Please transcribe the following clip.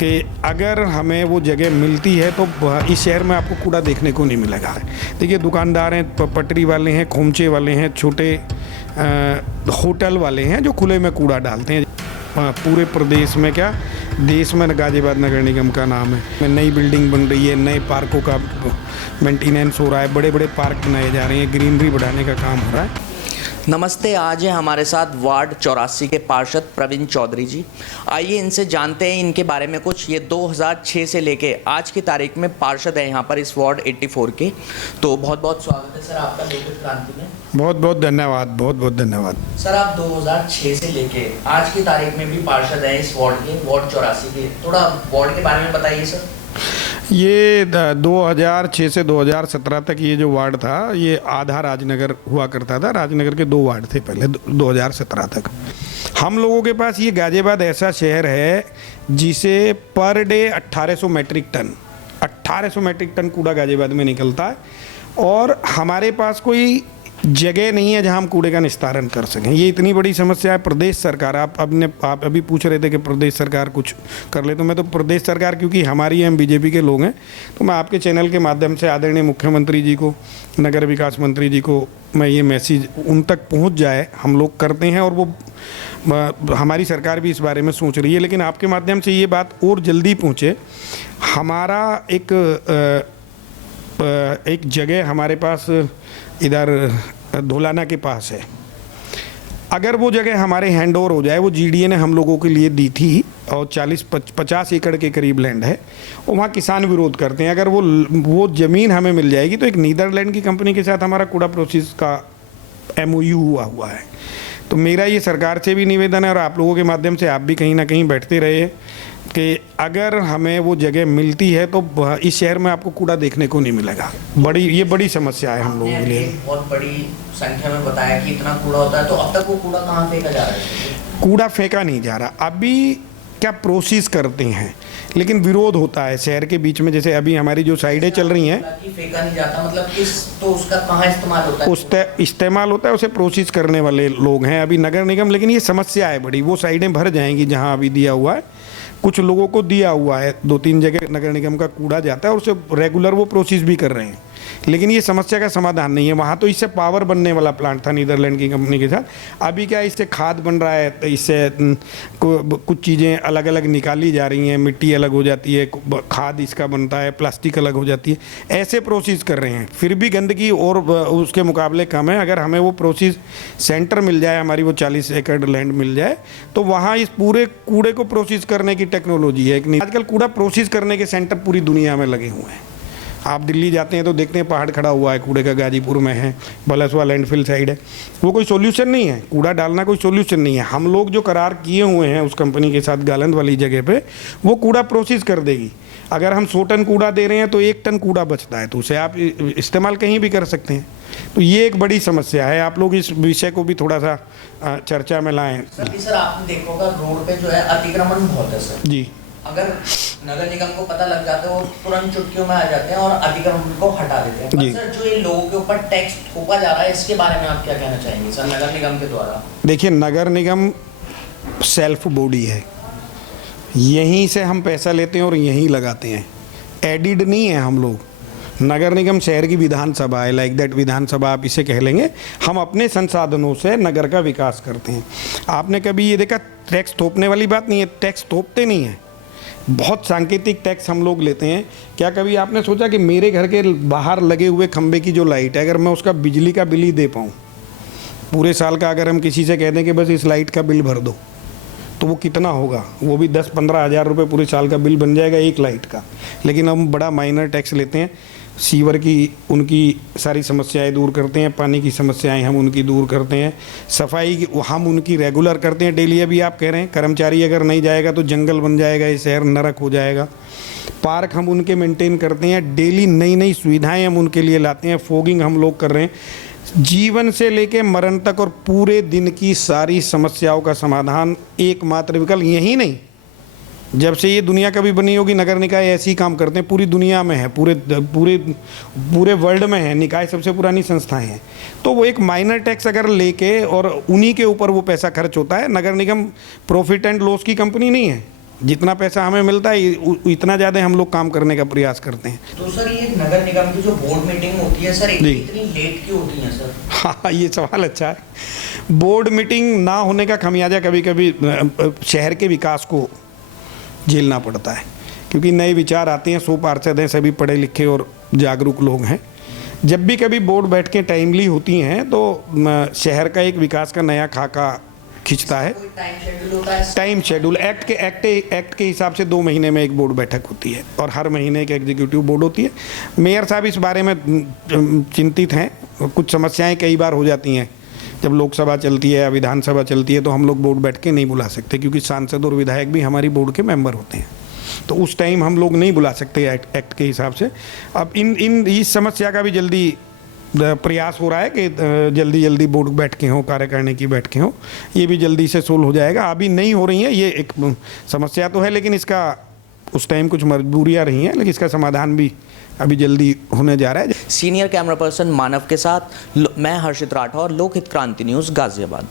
कि अगर हमें वो जगह मिलती है तो इस शहर में आपको कूड़ा देखने को नहीं मिलेगा। देखिए, दुकानदार हैं, पटरी वाले हैं, खोमचे वाले हैं, छोटे होटल वाले हैं जो खुले में कूड़ा डालते हैं। पूरे प्रदेश में क्या, देश में गाजियाबाद नगर निगम का नाम है। नई बिल्डिंग बन रही है, नए पार्कों का मेंटेनेंस हो रहा है, बड़े बड़े पार्क बनाए जा रहे हैं, ग्रीनरी बढ़ाने का काम हो रहा है। नमस्ते, आज है हमारे साथ वार्ड 84 के पार्षद प्रवीण चौधरी जी। आइए इनसे जानते हैं इनके बारे में कुछ। ये 2006 से लेके आज की तारीख में पार्षद है यहाँ पर इस वार्ड 84 के। तो बहुत बहुत स्वागत है सर आपका लोकहित क्रांति में। बहुत बहुत धन्यवाद, बहुत बहुत धन्यवाद। सर, आप 2006 से लेके आज की तारीख में भी पार्षद हैं इस वार्ड के, वार्ड 84 के। थोड़ा वार्ड के बारे में बताइए सर। ये 2006 से 2017 तक ये जो वार्ड था, ये आधा राजनगर हुआ करता था। राजनगर के 2 वार्ड थे पहले 2017 तक। हम लोगों के पास ये गाजियाबाद ऐसा शहर है जिसे पर डे 1800 मेट्रिक टन कूड़ा गाजियाबाद में निकलता है, और हमारे पास कोई जगह नहीं है जहां हम कूड़े का निस्तारण कर सकें। ये इतनी बड़ी समस्या है। प्रदेश सरकार, आप अभी पूछ रहे थे कि प्रदेश सरकार कुछ कर ले, तो मैं तो प्रदेश सरकार, क्योंकि हमारी हम बीजेपी के लोग हैं, तो मैं आपके चैनल के माध्यम से आदरणीय मुख्यमंत्री जी को, नगर विकास मंत्री जी को मैं ये मैसेज उन तक पहुँच जाए, हम लोग करते हैं, और वो हमारी सरकार भी इस बारे में सोच रही है। लेकिन आपके माध्यम से ये बात और जल्दी पहुँचे। हमारा एक जगह हमारे पास इधर धोलाना के पास है। अगर वो जगह हमारे हैंड ओवर हो जाए, वो जीडीए ने हम लोगों के लिए दी थी, और 40-50 एकड़ के करीब लैंड है, और वहाँ किसान विरोध करते हैं। अगर वो ज़मीन हमें मिल जाएगी तो एक नीदरलैंड की कंपनी के साथ हमारा कूड़ा प्रोसेस का MOU हुआ है। तो मेरा ये सरकार से भी निवेदन है, और आप लोगों के माध्यम से आप भी कहीं ना कहीं बैठते रहे, कि अगर हमें वो जगह मिलती है तो इस शहर में आपको कूड़ा देखने को नहीं मिलेगा। ये बड़ी समस्या है हम लोगों के लिए। बहुत बड़ी संख्या में बताया कि इतना कूड़ा होता है, तो अब तक वो कूड़ा कहाँ फेंका जा रहा है? कूड़ा फेंका नहीं जा रहा। अभी क्या प्रोसेस करते हैं, लेकिन विरोध होता है शहर के बीच में। जैसे अभी हमारी जो साइडें चल रही हैं, फेंका नहीं जाता मतलब तो उसका कहाँ इस्तेमाल होता है? उस इस्तेमाल होता है, उसे प्रोसेस करने वाले लोग हैं अभी नगर निगम। लेकिन ये समस्या है बड़ी। वो साइडें भर जाएंगी जहाँ अभी दिया हुआ है। कुछ लोगों को दिया हुआ है, 2-3 जगह नगर निगम का कूड़ा जाता है, और उसे रेगुलर वो प्रोसेस भी कर रहे हैं। लेकिन ये समस्या का समाधान नहीं है। वहाँ तो इससे पावर बनने वाला प्लांट था नीदरलैंड की कंपनी के साथ। अभी क्या इससे खाद बन रहा है, तो इससे कुछ चीज़ें अलग अलग निकाली जा रही हैं, मिट्टी अलग हो जाती है, खाद इसका बनता है, प्लास्टिक अलग हो जाती है। ऐसे प्रोसेस कर रहे हैं, फिर भी गंदगी और उसके मुकाबले कम है। अगर हमें वो प्रोसेस सेंटर मिल जाए, हमारी वो 40 एकड़ लैंड मिल जाए, तो वहाँ इस पूरे कूड़े को प्रोसेस करने की टेक्नोलॉजी है। आजकल कूड़ा प्रोसेस करने के सेंटर पूरी दुनिया में लगे हुए हैं। आप दिल्ली जाते हैं तो देखते हैं पहाड़ खड़ा हुआ है कूड़े का, गाजीपुर में है, बलसवा लैंडफिल साइड है। वो कोई सोल्यूशन नहीं है, कूड़ा डालना कोई सोल्यूशन नहीं है। हम लोग जो करार किए हुए हैं उस कंपनी के साथ गालंद वाली जगह पे, वो कूड़ा प्रोसेस कर देगी। अगर हम 100 टन कूड़ा दे रहे हैं तो 1 टन कूड़ा बचता है, तो उसे आप इस्तेमाल कहीं भी कर सकते हैं। तो ये एक बड़ी समस्या है। आप लोग इस विषय को भी थोड़ा सा चर्चा में लाएँ। सर, आपने देखा होगा रोड पे जो है अतिक्रमण बहुत है सर जी। अगर नगर निगम को पता लग जाता है, वो तुरंत चुटकियों में आ जाते हैं और अतिक्रमण को हटा देते हैं। पर सर, जो ये लोगों के ऊपर टैक्स थोपा जा रहा है, इसके बारे में आप क्या कहना चाहेंगे सर, नगर निगम के द्वारा? देखिए, नगर निगम सेल्फ बॉडी है। यहीं से हम पैसा लेते हैं और यहीं लगाते हैं। एडिड नहीं है हम लोग। नगर निगम शहर की विधानसभा है, लाइक दैट विधानसभा आप इसे कह लेंगे। हम अपने संसाधनों से नगर का विकास करते हैं। आपने कभी ये देखा, टैक्स थोपने वाली बात नहीं है, टैक्स थोपते नहीं है। बहुत सांकेतिक टैक्स हम लोग लेते हैं। क्या कभी आपने सोचा कि मेरे घर के बाहर लगे हुए खंबे की जो लाइट है, अगर मैं उसका बिजली का बिल ही दे पाऊँ पूरे साल का, अगर हम किसी से कह दें कि बस इस लाइट का बिल भर दो, तो वो कितना होगा? वो भी 10-15 हज़ार रुपये पूरे साल का बिल बन जाएगा एक लाइट का। लेकिन हम बड़ा माइनर टैक्स लेते हैं। सीवर की उनकी सारी समस्याएं दूर करते हैं, पानी की समस्याएं हम उनकी दूर करते हैं, सफाई की हम उनकी रेगुलर करते हैं डेली। अभी आप कह रहे हैं कर्मचारी अगर नहीं जाएगा तो जंगल बन जाएगा, ये शहर नरक हो जाएगा। पार्क हम उनके मेंटेन करते हैं डेली, नई नई सुविधाएं हम उनके लिए लाते हैं। फोगिंग हम लोग कर रहे हैं। जीवन से लेके मरण तक और पूरे दिन की सारी समस्याओं का समाधान एकमात्र विकल्प यही नहीं, जब से ये दुनिया कभी बनी होगी नगर निकाय ऐसे ही काम करते हैं। पूरी दुनिया में है, पूरे वर्ल्ड में है। निकाय सबसे पुरानी संस्थाएं हैं। तो वो एक माइनर टैक्स अगर लेके और उन्हीं के ऊपर वो पैसा खर्च होता है। नगर निगम प्रॉफिट एंड लॉस की कंपनी नहीं है। जितना पैसा हमें मिलता है इतना ज़्यादा हम लोग काम करने का प्रयास करते हैं। तो सर ये नगर निगम की जो बोर्ड मीटिंग होती है सर, जी। इतनी लेट क्यों होती है सर? हाँ, ये सवाल अच्छा है। बोर्ड मीटिंग ना होने का खमियाजा कभी कभी शहर के विकास को झेलना पड़ता है, क्योंकि नए विचार आते हैं। 100 पार्षद हैं, सभी पढ़े लिखे और जागरूक लोग हैं। जब भी कभी बोर्ड बैठकें टाइमली होती हैं तो शहर का एक विकास का नया खाका खिंचता है। कोई टाइम शेड्यूल होता है? टाइम शेड्यूल एक्ट के हिसाब से 2 महीने में एक बोर्ड बैठक होती है और हर महीने एक एग्जीक्यूटिव बोर्ड होती है। मेयर साहब इस बारे में चिंतित हैं। कुछ समस्याएं कई बार हो जाती हैं जब लोकसभा चलती है या विधानसभा चलती है, तो हम लोग बोर्ड बैठ के नहीं बुला सकते, क्योंकि सांसद और विधायक भी हमारी बोर्ड के मेंबर होते हैं। तो उस टाइम हम लोग नहीं बुला सकते एक्ट के हिसाब से। अब इस समस्या का भी जल्दी प्रयास हो रहा है कि जल्दी बोर्ड बैठकें हों, कार्यकारिणी की बैठकें हों। ये भी जल्दी से सोल्व हो जाएगा। अभी नहीं हो रही है, ये एक समस्या तो है, लेकिन इसका उस टाइम कुछ मजबूरियाँ रही हैं, लेकिन इसका समाधान भी अभी जल्दी होने जा रहा है। सीनियर कैमरा पर्सन मानव के साथ मैं हर्षित राठौर, लोकहित क्रांति न्यूज़, गाजियाबाद।